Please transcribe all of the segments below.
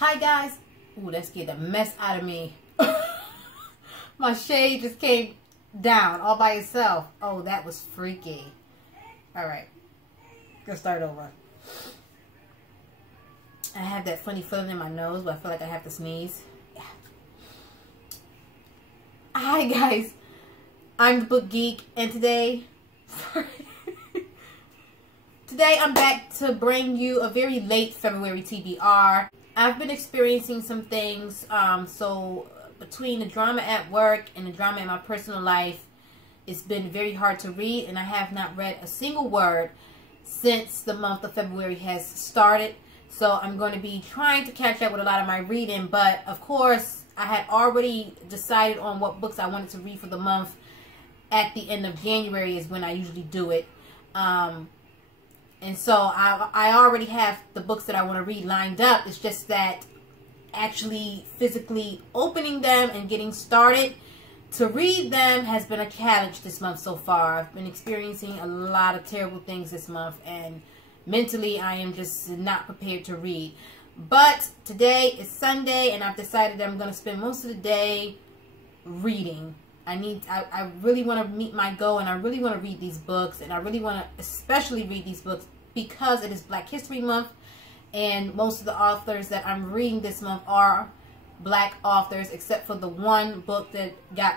Hi guys. Ooh, that scared the mess out of me. My shade just came down all by itself. Oh, that was freaky. Alright. Let's start over. I have that funny feeling in my nose, but I feel like I have to sneeze. Yeah. Hi guys. I'm the Book Geek, and today I'm back to bring you a very late February TBR. I've been experiencing some things, so between the drama at work and the drama in my personal life, it's been very hard to read, and I have not read a single word since the month of February has started. So I'm going to be trying to catch up with a lot of my reading, but of course I had already decided on what books I wanted to read for the month. At the end of January is when I usually do it. And so I already have the books that I want to read lined up. It's just that actually physically opening them and getting started to read them has been a challenge this month so far. I've been experiencing a lot of terrible things this month, and mentally I am just not prepared to read. But today is Sunday, and I've decided that I'm going to spend most of the day reading. I really want to meet my goal, and I really want to read these books, and I really want to especially read these books because it is Black History Month, and most of the authors that I'm reading this month are Black authors, except for the one book that got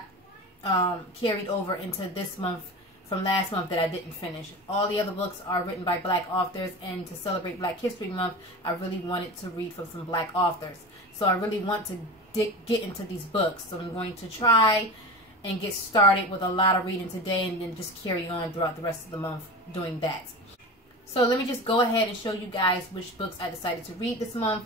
carried over into this month from last month that I didn't finish. All the other books are written by Black authors, and to celebrate Black History Month, I really wanted to read from some Black authors. So I really want to get into these books. So I'm going to try and get started with a lot of reading today, and then just carry on throughout the rest of the month doing that. So let me just go ahead and show you guys which books I decided to read this month.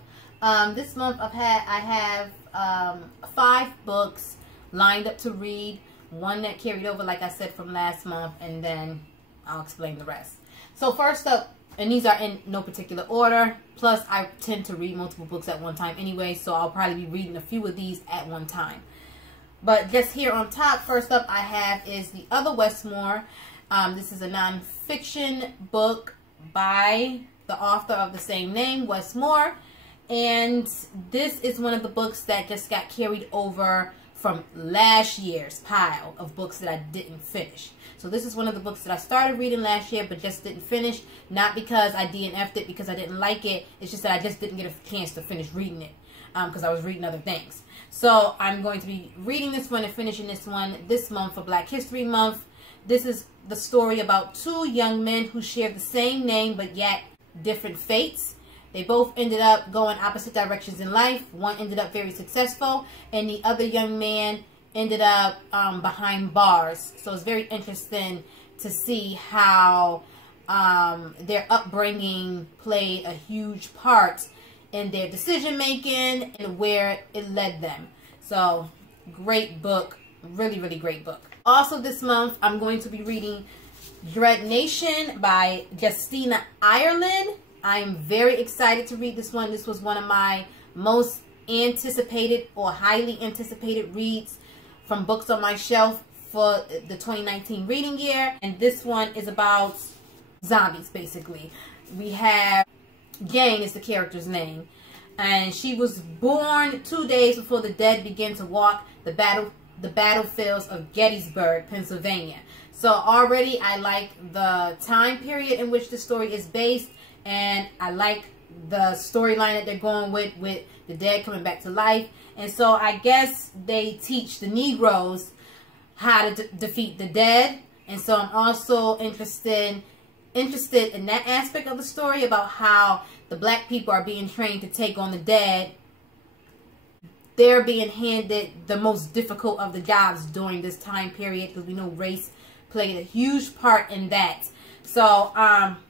This month I have 5 books lined up to read. One that carried over, like I said, from last month, and then I'll explain the rest. So first up, and these are in no particular order, plus I tend to read multiple books at one time anyway, so I'll probably be reading a few of these at one time. But just here on top, first up I have is The Other Westmore. This is a nonfiction book by the author of the same name, Westmore. And this is one of the books that just got carried over from last year's pile of books that I didn't finish. So this is one of the books that I started reading last year but just didn't finish. Not because I DNF'd it, because I didn't like it. It's just that I just didn't get a chance to finish reading it because I was reading other things. So I'm going to be reading this one and finishing this one this month for Black History Month. This is the story about 2 young men who share the same name but yet different fates. They both ended up going opposite directions in life. One ended up very successful, and the other young man ended up behind bars. So it's very interesting to see how their upbringing played a huge part in their decision making and where it led them. So great book, really, really great book. Also this month I'm going to be reading Dread Nation by Justina Ireland. I'm very excited to read this one. This was one of my most anticipated or highly anticipated reads from books on my shelf for the 2019 reading year. And this one is about zombies, basically. We have Jane is the character's name, and she was born 2 days before the dead began to walk the battlefields of Gettysburg, Pennsylvania. So already I like the time period in which the story is based, and I like the storyline that they're going with the dead coming back to life. And so I guess they teach the Negroes how to defeat the dead. And so I'm also interested in that aspect of the story about how the Black people are being trained to take on the dead. They're being handed the most difficult of the jobs during this time period, because we know race played a huge part in that. So,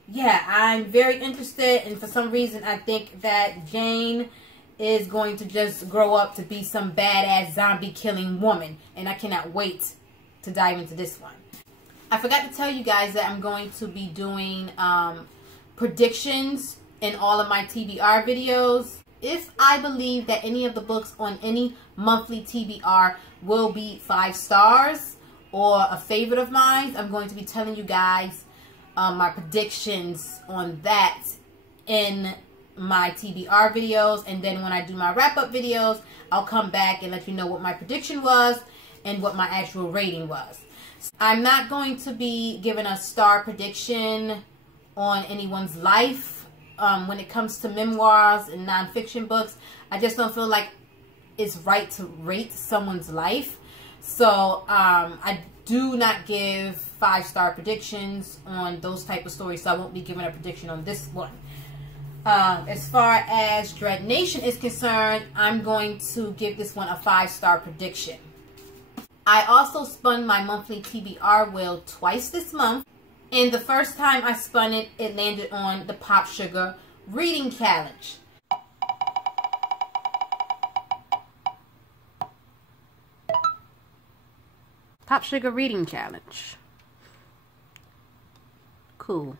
yeah, I'm very interested, and for some reason I think that Jane is going to just grow up to be some badass zombie killing woman, and I cannot wait to dive into this one. I forgot to tell you guys that I'm going to be doing predictions in all of my TBR videos. If I believe that any of the books on any monthly TBR will be 5 stars or a favorite of mine, I'm going to be telling you guys my predictions on that in my TBR videos, and then when I do my wrap-up videos, I'll come back and let you know what my prediction was and what my actual rating was. I'm not going to be giving a star prediction on anyone's life when it comes to memoirs and nonfiction books. I just don't feel like it's right to rate someone's life. So I do not give 5-star predictions on those type of stories, so I won't be giving a prediction on this one. As far as Dread Nation is concerned, I'm going to give this one a 5-star prediction. I also spun my monthly TBR wheel twice this month, and the first time I spun it, it landed on the Pop Sugar Reading Challenge. Pop Sugar Reading Challenge. Cool.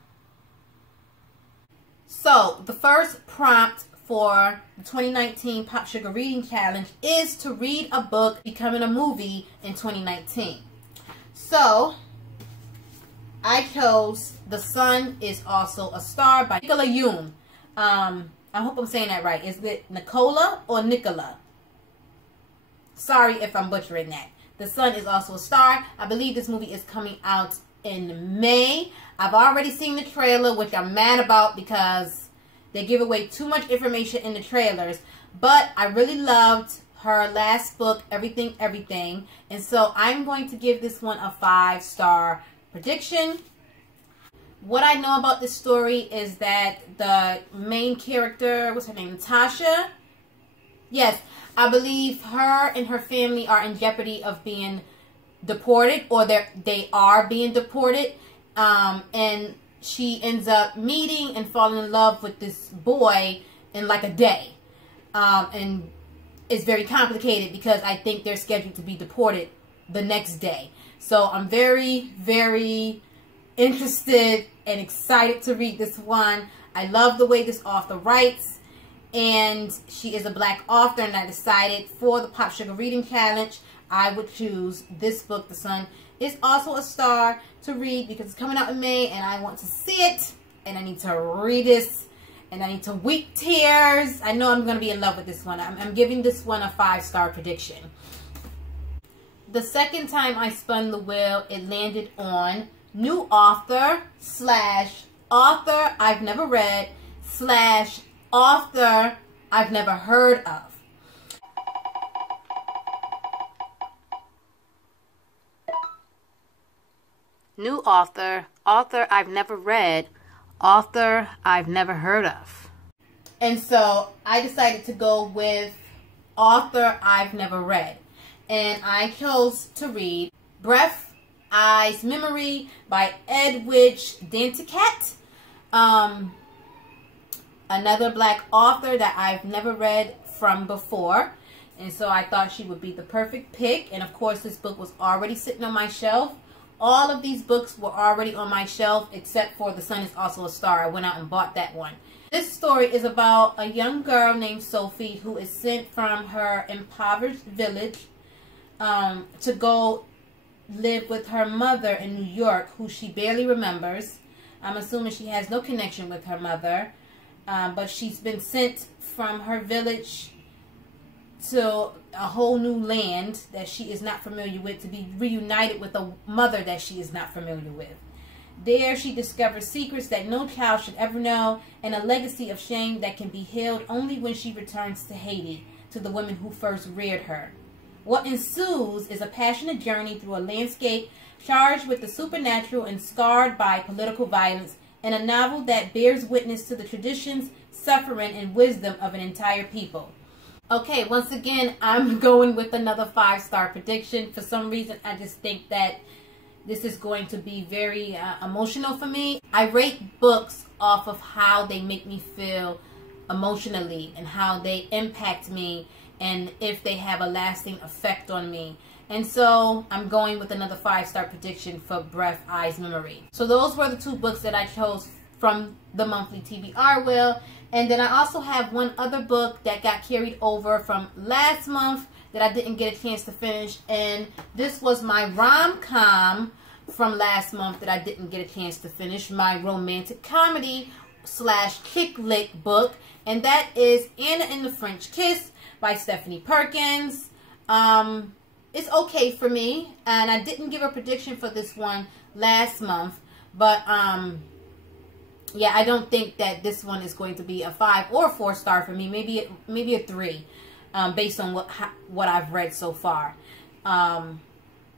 So, the first prompt for the 2019 Pop Sugar Reading Challenge is to read a book becoming a movie in 2019. So, I chose The Sun Is Also a Star by Nicola Yoon. I hope I'm saying that right. Is it Nicola or Nicola? Sorry if I'm butchering that. The Sun Is Also a Star. I believe this movie is coming out in May. I've already seen the trailer, which I'm mad about because they give away too much information in the trailers. But I really loved her last book, Everything, Everything. And so I'm going to give this one a 5-star prediction. What I know about this story is that the main character, what's her name, Natasha? Yes, I believe her and her family are in jeopardy of being deported, or they are being deported. And she ends up meeting and falling in love with this boy in like a day. And it's very complicated because I think they're scheduled to be deported the next day. So I'm very, very interested and excited to read this one. I love the way this author writes. And she is a Black author, and I decided for the Pop Sugar Reading Challenge, I would choose this book, The Sun Is Also a Star, to read because it's coming out in May, and I want to see it, and I need to read this, and I need to weep tears. I know I'm going to be in love with this one. I'm giving this one a 5-star prediction. The second time I spun the wheel, it landed on new author / author I've never read / author I've never heard of. New author, author I've never read, author I've never heard of. And so I decided to go with author I've never read. And I chose to read Breath, Eyes, Memory by Edwidge Danticat. Another Black author that I've never read from before. And so I thought she would be the perfect pick. And of course, this book was already sitting on my shelf. All of these books were already on my shelf except for The Sun Is Also a Star. I went out and bought that one. This story is about a young girl named Sophie who is sent from her impoverished village to go live with her mother in New York, who she barely remembers. I'm assuming she has no connection with her mother. But she's been sent from her village to a whole new land that she is not familiar with to be reunited with a mother that she is not familiar with. There she discovers secrets that no child should ever know and a legacy of shame that can be healed only when she returns to Haiti, to the women who first reared her. What ensues is a passionate journey through a landscape charged with the supernatural and scarred by political violence, and a novel that bears witness to the traditions, suffering, and wisdom of an entire people. Okay, once again, I'm going with another 5-star prediction. For some reason, I just think that this is going to be very emotional for me. I rate books off of how they make me feel emotionally and how they impact me and if they have a lasting effect on me. And so I'm going with another 5-star prediction for Breath, Eyes, Memory. So those were the 2 books that I chose from the monthly TBR wheel. And then I also have one other book that got carried over from last month that I didn't get a chance to finish. And this was my rom-com from last month that I didn't get a chance to finish. My romantic comedy chick lit book, and that is Anna and the French Kiss by Stephanie Perkins. It's okay for me, and I didn't give a prediction for this one last month, but yeah, I don't think that this one is going to be a 5 or 4 star for me. Maybe a 3, based on what I've read so far.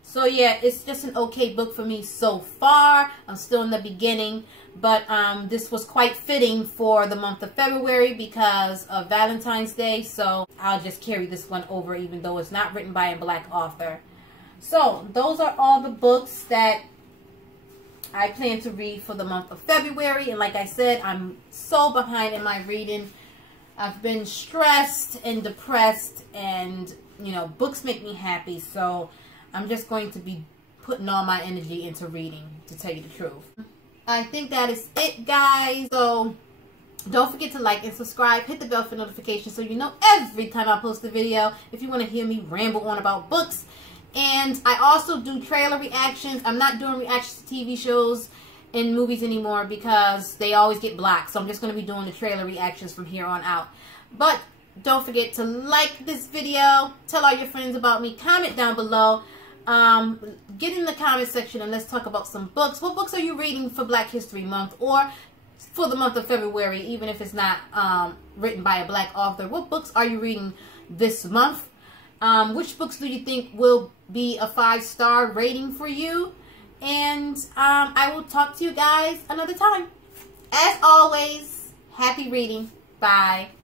So yeah, it's just an okay book for me so far. I'm still in the beginning, but this was quite fitting for the month of February because of Valentine's Day. So I'll just carry this one over, even though it's not written by a Black author. So those are all the books that I plan to read for the month of February. And like I said, I'm so behind in my reading. I've been stressed and depressed, and you know, books make me happy. So I'm just going to be putting all my energy into reading, to tell you the truth. I think that is it, guys. So don't forget to like and subscribe. Hit the bell for notifications so you know every time I post a video. If you want to hear me ramble on about books. And I also do trailer reactions. I'm not doing reactions to TV shows and movies anymore because they always get blocked. So I'm just going to be doing the trailer reactions from here on out. But don't forget to like this video. Tell all your friends about me. Comment down below. Get in the comment section and let's talk about some books. What books are you reading for Black History Month or for the month of February, even if it's not written by a Black author? What books are you reading this month? Which books do you think will be a 5-star rating for you? And I will talk to you guys another time. As always, happy reading. Bye.